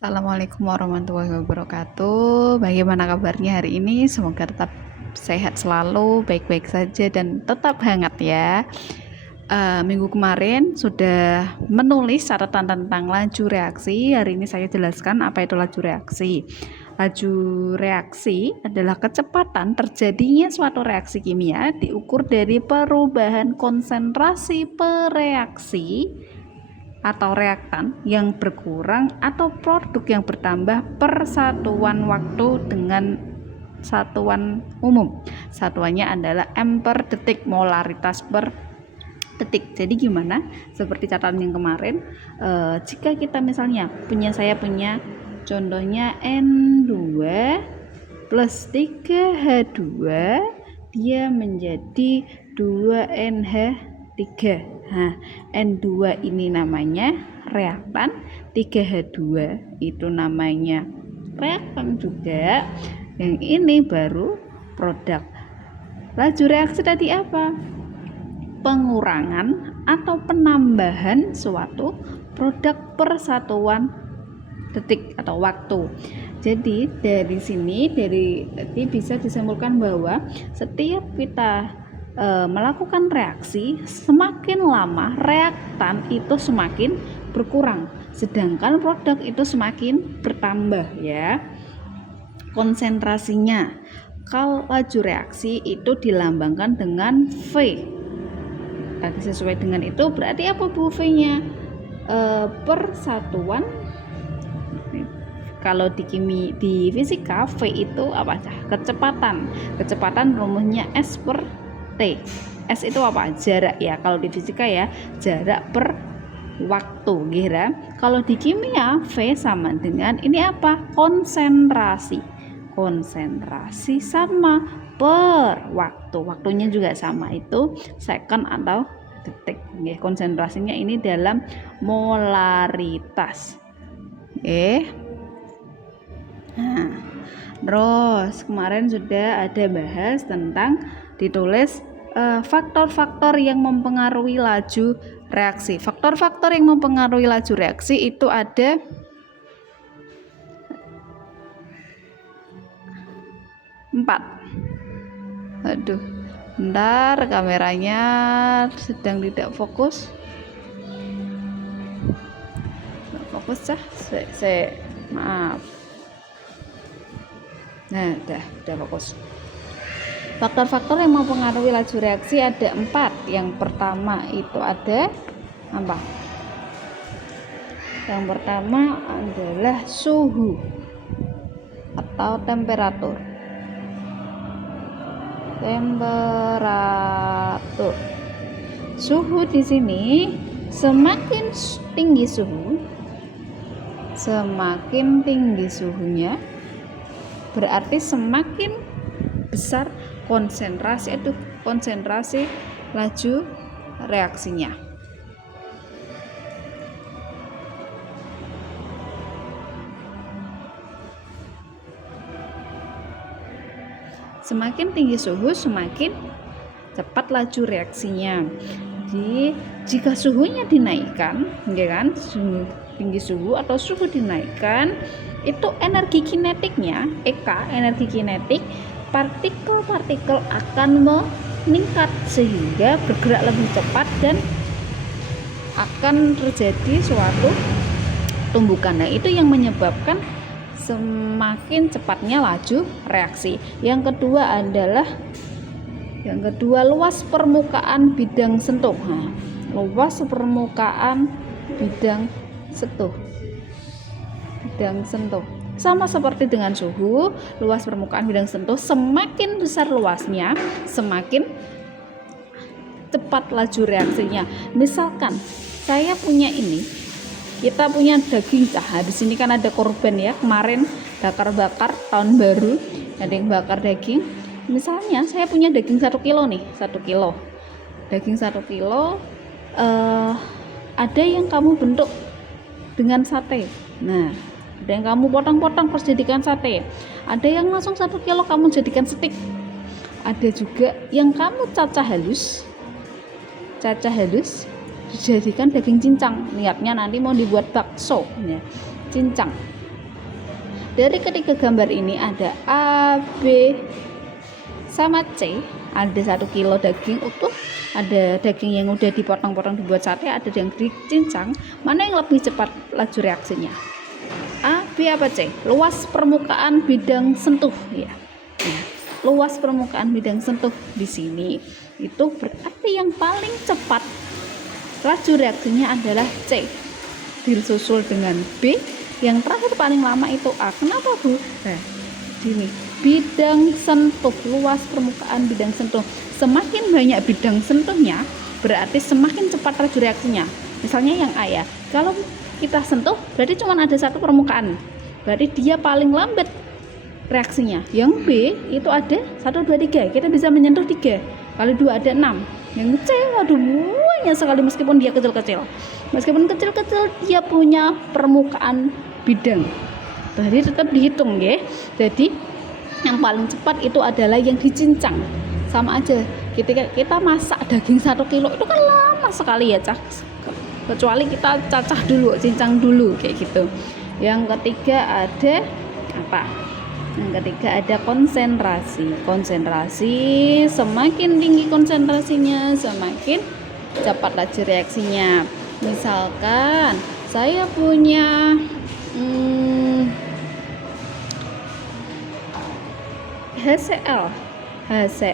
Assalamualaikum warahmatullahi wabarakatuh. Bagaimana kabarnya hari ini? Semoga tetap sehat selalu, baik-baik saja dan tetap hangat ya. Minggu kemarin sudah menulis catatan tentang laju reaksi. Hari ini saya jelaskan apa itu laju reaksi. Laju reaksi adalah kecepatan terjadinya suatu reaksi kimia diukur dari perubahan konsentrasi pereaksi atau reaktan yang berkurang atau produk yang bertambah per satuan waktu dengan satuan umum. Satuannya adalah m per detik, molaritas per detik. Jadi gimana? Seperti catatan yang kemarin, jika kita misalnya saya punya contohnya N2 plus 3H2, dia menjadi 2NH3. Nah, N2 ini namanya reaktan, 3H2 itu namanya reaktan juga. Yang ini baru produk. Laju reaksi tadi apa? Pengurangan atau penambahan suatu produk per satuan detik atau waktu. Jadi dari sini tadi bisa disimpulkan bahwa setiap kita melakukan reaksi, semakin lama reaktan itu semakin berkurang, sedangkan produk itu semakin bertambah ya konsentrasinya. Kalau laju reaksi itu dilambangkan dengan V. Tadi sesuai dengan itu berarti apa Bu V-nya? Persatuan. Kalau di fisika V itu apa aja? Kecepatan rumusnya S per T. S itu apa? Jarak ya. Kalau di fisika ya, jarak per waktu kira. Kalau di kimia V sama dengan ini apa? Konsentrasi sama per waktu. Waktunya juga sama, itu second atau detik. Konsentrasinya ini dalam molaritas. Nah, terus kemarin sudah ada bahas tentang ditulis faktor-faktor yang mempengaruhi laju reaksi. Faktor-faktor yang mempengaruhi laju reaksi itu ada 4. Aduh, bentar, kameranya sedang tidak fokus. Fokus maaf. Nah, udah fokus. Faktor-faktor yang mempengaruhi laju reaksi ada 4. Yang pertama itu ada apa? Yang pertama adalah suhu atau temperatur. Suhu di sini semakin tinggi suhunya berarti semakin besar konsentrasi laju reaksinya. Semakin tinggi suhu, semakin cepat laju reaksinya. Jadi jika suhunya dinaikkan, ya kan, tinggi suhu atau suhu dinaikkan, itu energi kinetiknya, energi kinetik, partikel-partikel akan meningkat sehingga bergerak lebih cepat dan akan terjadi suatu tumbukan. Nah, itu yang menyebabkan semakin cepatnya laju reaksi. Yang kedua luas permukaan bidang sentuh. Nah, luas permukaan bidang sentuh sama seperti dengan suhu. Luas permukaan bidang sentuh semakin besar luasnya, semakin cepat laju reaksinya. Misalkan kita punya daging. Di sini kan ada korban ya, kemarin bakar tahun baru, ada yang bakar daging. Misalnya saya punya daging 1 kilo nih, 1 kilo daging 1 kilo, ada yang kamu bentuk dengan sate. Nah, ada yang kamu potong-potong terus jadikan sate. Ada yang langsung 1 kilo kamu jadikan steak. Ada juga yang kamu cacah halus dijadikan daging cincang. Niatnya nanti mau dibuat bakso ya, cincang. dari ketiga gambar ini ada A, B, sama C. Ada 1 kilo daging utuh, ada daging yang udah dipotong-potong dibuat sate, ada yang dicincang. Mana yang lebih cepat laju reaksinya? A, B, apa C? Luas permukaan bidang sentuh ya. Nah, luas permukaan bidang sentuh di sini itu berarti yang paling cepat laju reaksinya adalah C, disusul dengan B, yang terakhir paling lama itu A. Kenapa, Bu? Nah, gini, bidang sentuh, luas permukaan bidang sentuh. Semakin banyak bidang sentuhnya, berarti semakin cepat laju reaksinya. Misalnya yang A ya, kalau kita sentuh berarti cuma ada 1 permukaan, berarti dia paling lambat reaksinya. Yang B itu ada 1, 2, 3, kita bisa menyentuh 3, kali 2 ada 6. Yang C, waduh, banyak sekali, meskipun dia kecil-kecil. Meskipun kecil-kecil, dia punya permukaan bidang. Jadi tetap dihitung ya. Jadi yang paling cepat itu adalah yang dicincang. Sama aja, ketika kita masak daging 1 kilo itu kan lama sekali ya, kecuali kita cacah dulu, cincang dulu kayak gitu. Yang ketiga ada apa? Yang ketiga ada konsentrasi. Konsentrasi, semakin tinggi konsentrasinya, semakin cepat laju reaksinya. Misalkan saya punya HCl 1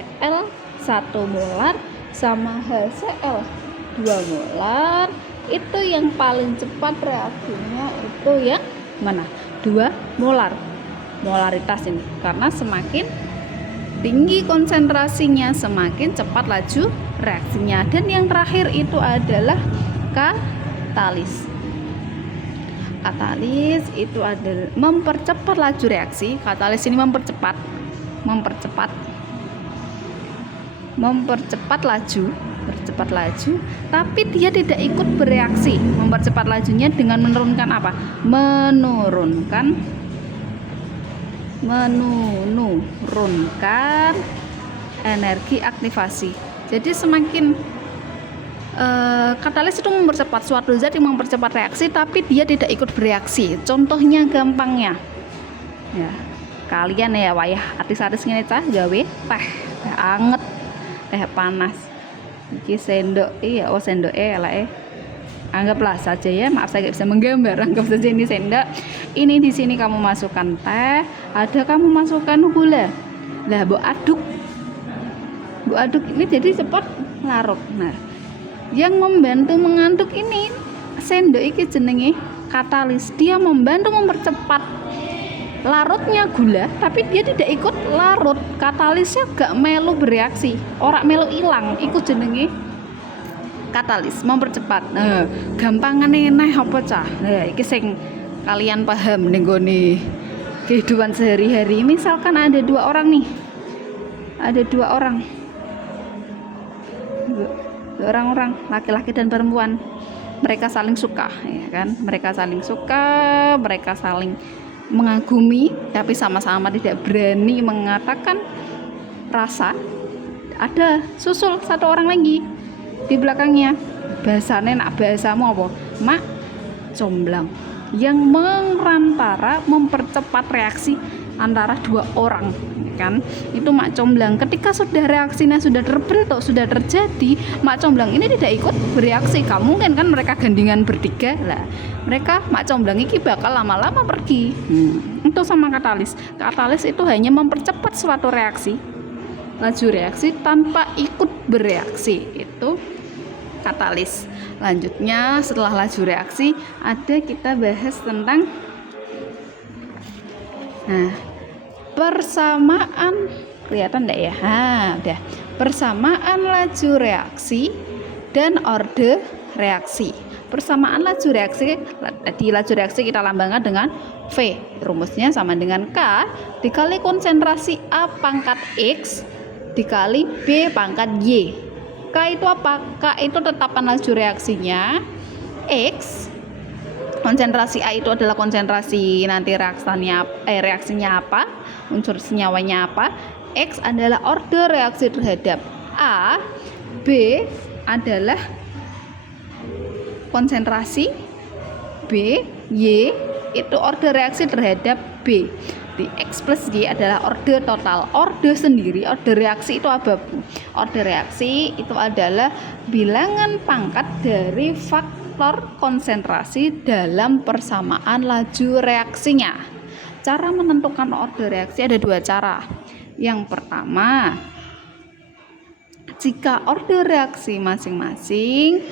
molar sama HCl 2 molar, itu yang paling cepat reaksinya itu yang mana? 2 molar. Molaritas ini, karena semakin tinggi konsentrasinya semakin cepat laju reaksinya. Dan yang terakhir itu adalah katalis. Katalis itu adalah mempercepat laju reaksi. Katalis ini mempercepat laju, tapi dia tidak ikut bereaksi. Mempercepat lajunya dengan menurunkan apa? Menurunkan energi aktivasi. Jadi semakin katalis itu mempercepat suatu zat yang mempercepat reaksi, tapi dia tidak ikut bereaksi. Contohnya gampangnya ya, kalian ya wayah artis-artis ngene cah gawe teh anget, teh panas iki sendok sendoke elake, anggaplah saja ya, maaf saya nggak bisa menggambar, anggap saja ini sendok. Ini di sini kamu masukkan teh, ada kamu masukkan gula. Lah mbok aduk ini jadi cepat larut. Nah, yang membantu mengaduk ini sendok iki jenenge katalis. Dia membantu mempercepat larutnya gula, tapi dia tidak ikut larut. Katalisnya gak melu bereaksi, ora melu ilang, iku jenenge katalis, mempercepat. Nah, gampangane neh apa cah? Nah, iki sing kalian paham ning gone kehidupan sehari-hari. Misalkan ada 2 orang nih. Ada 2 orang. Dua orang laki-laki dan perempuan. Mereka saling suka, ya kan? Mereka saling mengagumi, tapi sama-sama tidak berani mengatakan rasa. Ada susul 1 orang lagi di belakangnya. Bahasane nak bahasamu apa? Mak comblang, yang merantara mempercepat reaksi antara 2 orang, kan? Itu mak comblang. Ketika sudah reaksinya sudah terbentuk, sudah terjadi, mak comblang ini tidak ikut bereaksi. Kamu kan mereka gandingan bertiga lah, mereka mak comblang ini bakal lama-lama pergi. Itu sama katalis. Katalis itu hanya mempercepat suatu reaksi, laju reaksi tanpa ikut bereaksi. Itu katalis. Lanjutnya setelah laju reaksi ada kita bahas tentang persamaan, kelihatan enggak ya? Udah. Persamaan laju reaksi dan orde reaksi. Persamaan laju reaksi, di laju reaksi kita lambangkan dengan V. Rumusnya sama dengan K dikali konsentrasi A pangkat X dikali B pangkat Y. K itu apa? K itu tetapan laju reaksinya. X, konsentrasi A itu adalah konsentrasi nanti reaksinya apa, unsur senyawanya apa. X adalah orde reaksi terhadap A. B adalah konsentrasi. B, Y itu order reaksi terhadap B. Di X plus Y adalah order total. Order sendiri, order reaksi itu apa? Order reaksi itu adalah bilangan pangkat dari faktor konsentrasi dalam persamaan laju reaksinya. Cara menentukan order reaksi ada dua cara. Yang pertama, jika order reaksi masing-masing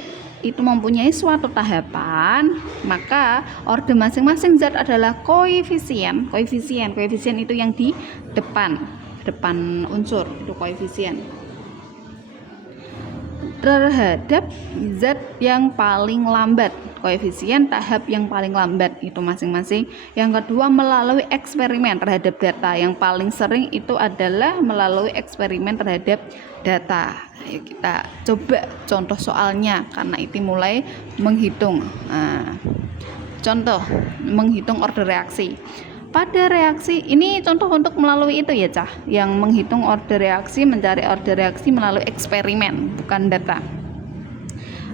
itu mempunyai suatu tahapan, maka order masing-masing zat adalah koefisien. Koefisien itu yang di depan unsur, itu koefisien terhadap zat yang paling lambat. Koefisien tahap yang paling lambat itu masing-masing. Yang kedua, melalui eksperimen terhadap data. Yang paling sering itu adalah melalui eksperimen terhadap data. Ayo kita coba contoh soalnya, karena itu mulai menghitung. Contoh menghitung order reaksi. Pada reaksi ini contoh untuk melalui itu ya Cah, yang menghitung order reaksi, mencari order reaksi melalui eksperimen, bukan data.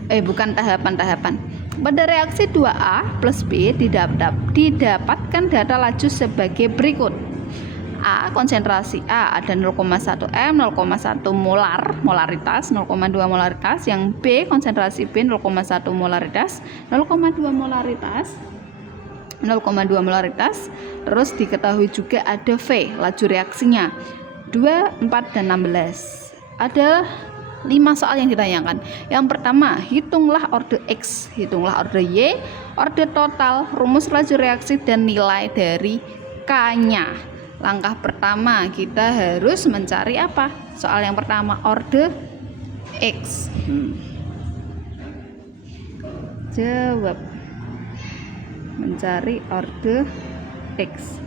Bukan tahapan-tahapan. Pada reaksi 2A plus B didapatkan data laju sebagai berikut. A, konsentrasi A ada 0,1 m, 0,1 molaritas, 0,2 molaritas. Yang B, konsentrasi B 0,1 molaritas, 0,2 molaritas, 0,2 molaritas. Terus diketahui juga ada V, laju reaksinya 2, 4, dan 16. Ada 5 soal yang ditanyakan. Yang pertama, hitunglah order X, hitunglah order Y, order total, rumus laju reaksi, dan nilai dari K-nya. Langkah pertama kita harus mencari apa? Soal yang pertama, order X. Jawab. Mencari order X.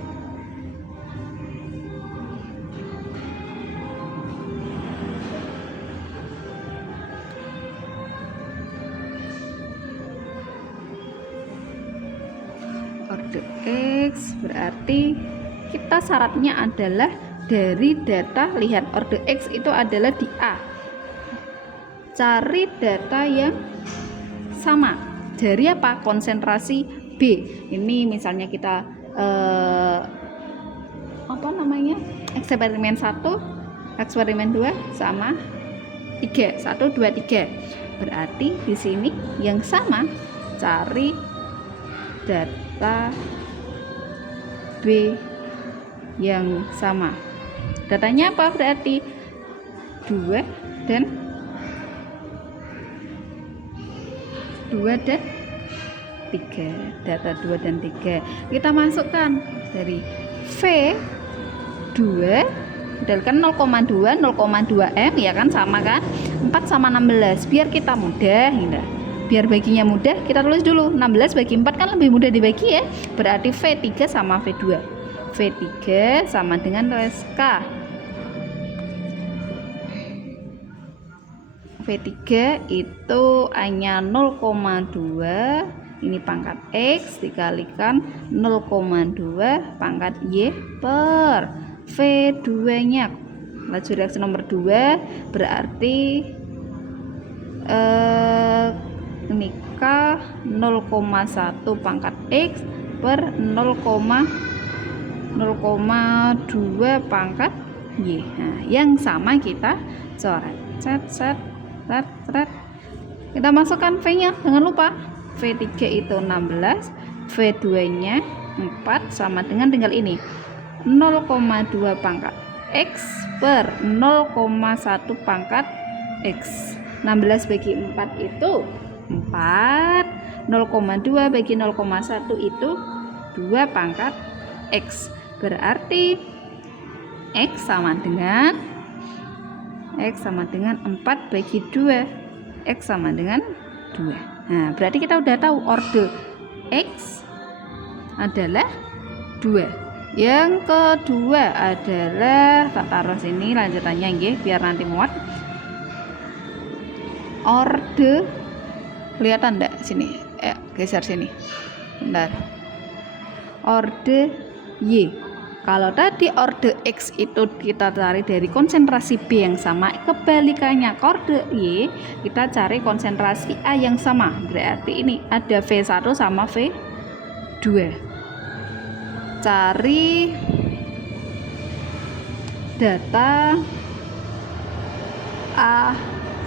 Order X berarti kita syaratnya adalah dari data, lihat order X itu adalah di A. Cari data yang sama dari apa? Konsentrasi B. Ini misalnya kita eksperimen 1, eksperimen 2 sama 3, 1, 2, 3. Berarti di sini yang sama, cari data B yang sama. Datanya apa? Berarti 2 dan 3. Data 2 dan 3 kita masukkan dari V2 kan 0,2 m ya kan, sama kan, 4 sama 16. Biar kita mudah biar baginya mudah, kita tulis dulu 16 bagi 4 kan lebih mudah dibagi ya. Berarti V3 sama V2. V3 sama dengan K. V3 itu hanya 0,2, ini pangkat X dikalikan 0,2 pangkat Y per V2 nya. Laju reaksi nomor 2 berarti ini K 0,1 pangkat X per 0,2 pangkat Y. Nah, yang sama kita coret. Set. Kita masukkan V-nya, jangan lupa. V3 itu 16, V2 nya 4 sama dengan tinggal ini 0,2 pangkat X per 0,1 pangkat X. 16 bagi 4 itu 4, 0,2 bagi 0,1 itu 2 pangkat X. Berarti X sama dengan 4 bagi 2. X sama dengan 2. Nah, berarti kita udah tahu order X adalah 2. Yang kedua adalah, tak taruh sini lanjutannya nggih biar nanti muat. Order, kelihatan enggak sini? Geser sini. Bentar. Order Y. Kalau tadi order X itu kita cari dari konsentrasi B yang sama, kebalikannya order Y kita cari konsentrasi A yang sama. Berarti ini ada V1 sama V2. cari data A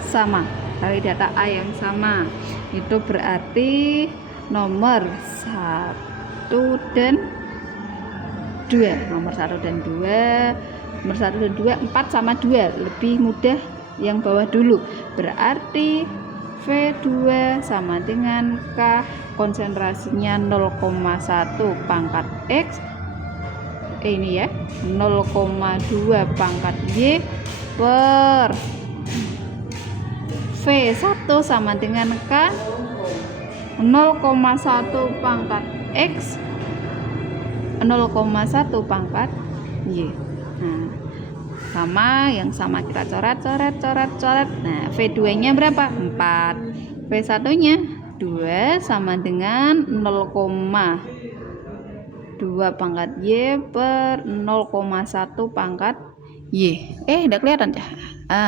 sama, cari data A yang sama. Itu berarti nomor 1 dan 2, nomor 1 dan 2, 4 sama 2, lebih mudah yang bawah dulu. Berarti V2 sama dengan K, konsentrasinya 0,1 pangkat X, ini ya, 0,2 pangkat Y per V1 sama dengan K, 0,1 pangkat X, 0,1 pangkat Y. Nah, sama yang sama kita coret. Nah, V2 nya berapa? 4. V1 nya 2 sama dengan 0,2 pangkat Y per 0,1 pangkat Y. Udah kelihatan ya?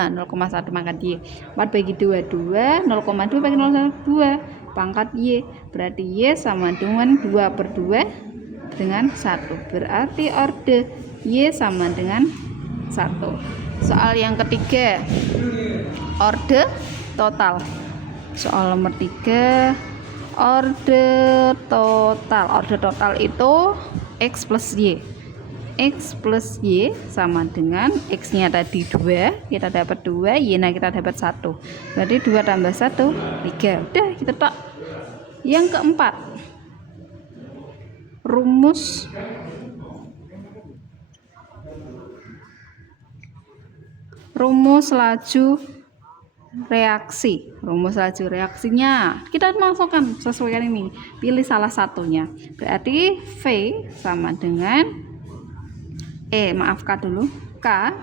0,1 pangkat Y. 4 bagi 2, 2. 0,2 bagi 0,2 pangkat Y. Berarti Y sama dengan 2 per 2 dengan 1. Berarti orde Y sama dengan 1. Soal yang ketiga, orde total. Soal nomor 3, orde total. Orde total itu X plus Y. X plus Y sama dengan X nya tadi 2, kita dapat 2, Y nya kita dapat 1. Berarti 2 tambah 1, 3. Udah, kita tak. Yang keempat, rumus laju reaksi. Rumus laju reaksinya kita masukkan, sesuaikan ini, pilih salah satunya. Berarti V sama dengan K dulu, K,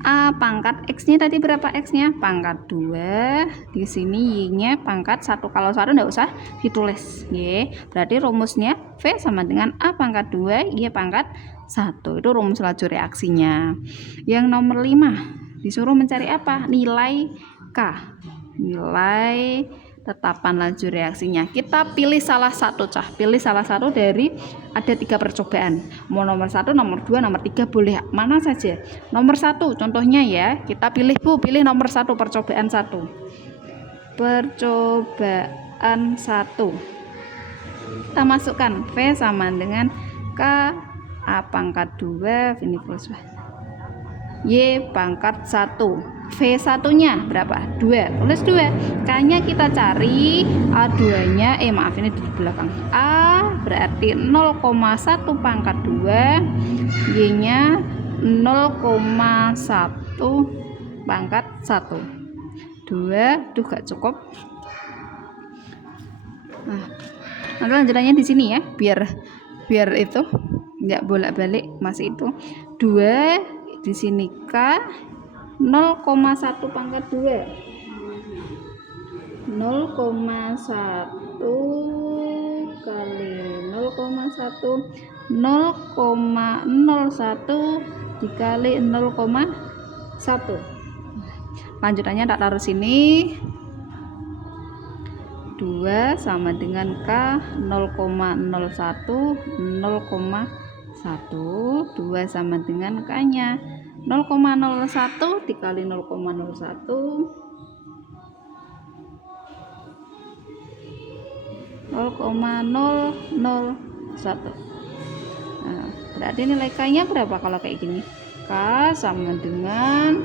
A pangkat X nya tadi berapa? X nya pangkat 2, di sini Y nya pangkat 1. Kalau 1 enggak usah ditulis, Y. Berarti rumusnya V sama dengan A pangkat 2, Y pangkat 1. Itu rumus laju reaksinya. Yang nomor 5 disuruh mencari apa? Nilai K, nilai tetapan laju reaksinya. Kita pilih salah satu, pilih salah satu dari ada 3 percobaan. Mau nomor 1, nomor 2, nomor 3 boleh mana saja. Nomor 1 contohnya ya, kita pilih pilih nomor 1, percobaan 1. Percobaan 1. Kita masukkan V sama dengan K, A pangkat 2, ini plus Y pangkat 1. V1 nya berapa? 2. Tulis 2. K nya kita cari, A2 nya ini di belakang. A berarti 0,1 pangkat 2, Y nya 0,1 pangkat 1. 2 itu gak cukup. Nah, nanti lanjutannya di sini ya, biar itu nggak bolak-balik, masih itu 2 di sini. K 0,1 pangkat 2, 0,1 kali 0,1, 0,01 dikali 0,1. Lanjutannya tak taruh sini. 2 sama dengan K 0,01, 0,1. 2 sama dengan K nya 0,01 dikali 0,01, 0,001. Nah, berarti nilai K nya berapa kalau kayak gini? K sama dengan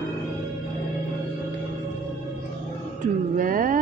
2